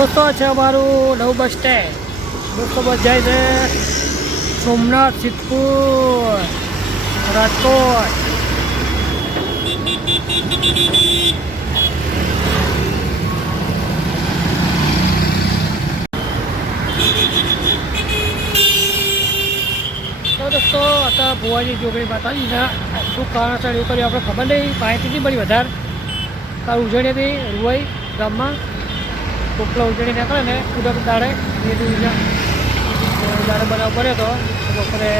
દોસ્તો છે અમારું નવું બસ સ્ટેન્ડ. દોસ્તો બસ જાય છે સોમનાથ, સિદ્ધપુર, રાજકોટ. દોસ્તો, અત્યારે ભુવાજી જોગણી માતાજી છે શું કારણસર એવું કર્યું આપણે ખબર નહીં, માહિતી નહીં મળી વધારે. કાલ ઉજવણી હતી, રૂવાઈ ગામમાં. કોકલા ઉજળી નીકળે ને કુદરત દાડે એ દિવસે દાડે બનાવ પડ્યો હતો બપોરે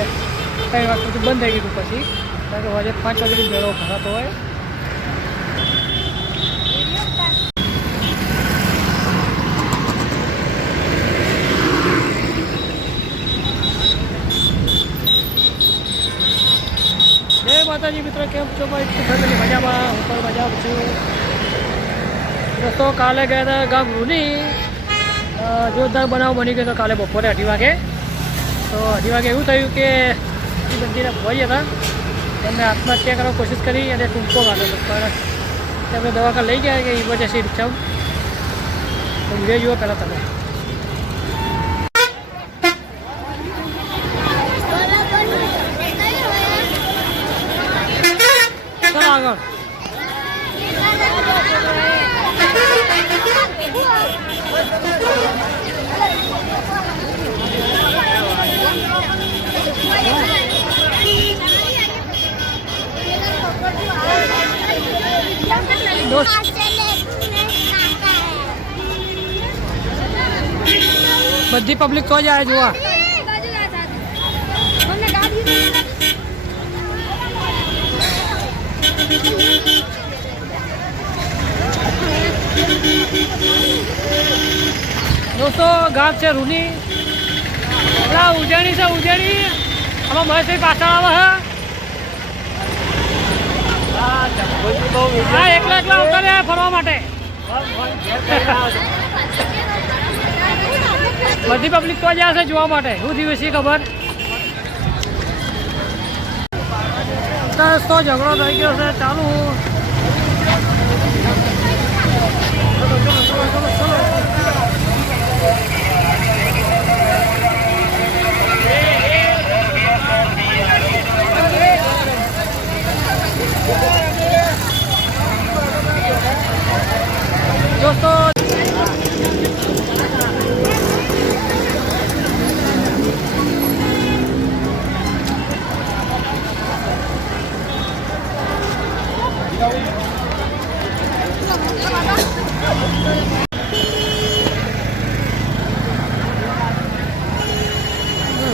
ત્રણ વાગ સુધી બંધ થઈ ગયું પછી. કારણ કે વાજે પાંચ વાગે મેળો ભરાતો હોય. જય માતાજી મિત્રો, કેમ છો? ભાઈ ફેમિલી મજામાં. હું પણ મજામાં છું. દોસ્તો, કાલે ગયા હતા ગામ રૂની જોરદાર બનાવ બની ગયો હતો કાલે બપોરે અઢી વાગે. તો અઢી વાગે એવું થયું કે એ બંદીને ભાઈ હતા. એમને આત્મહત્યા કરવા કોશિશ કરી અને ટૂંકો કાઢ્યો પણ તેમને દવાખાને લઈ ગયા કે ઇમરજન્સી રિક્ષા વીડિયો જુઓ પહેલાં તમે ચાલો આગળ બધી પબ્લિક તો જ આવે જોવા દોસ્તો ગામ છે રૂની. પેલા ઉજેણી છે ઉજેણી આમાં મહેશભાઈ પાછળ આવે હા. એકલા એકલા ઉતરે ફરવા માટે. બધી પબ્લિક તો જ્યાં છે જોવા માટે. શું છે ખબર? તો ઝઘડો થઈ ગયો છે ચલો, ચલો, ચલો, ચલો, ચલો. દોસ્તો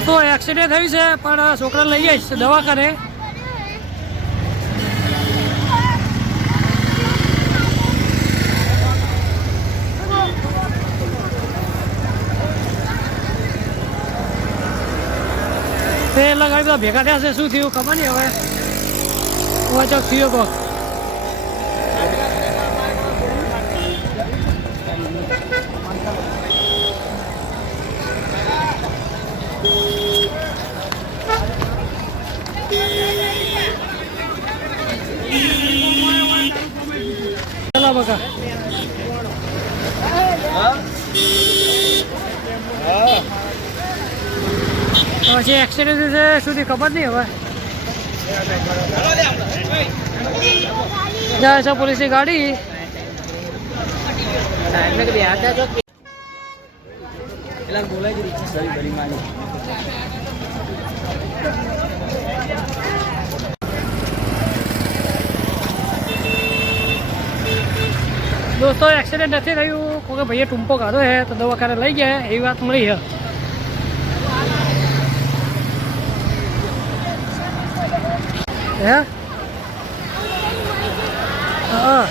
તો એક્સિડન્ટ થયું છે, પણ છોકરાને લઈ જઈશ દવાખાને. તે લગાવી બધા ભેગા થયા છે, શું થયું ખબર નહીં હવે? હું થયો કહો તો પછી એક્સિડન્ટ છે સુધી ખબર નહીં હવે. જાય છે પોલીસની ગાડી. દોસ્તો એક્સિડન્ટ નથી થયું. કોઈ ભાઈએ ટૂંપો કાઢો છે, તો દવાખાને લઈ ગયા, એવી વાત મળી છે. હે? હા.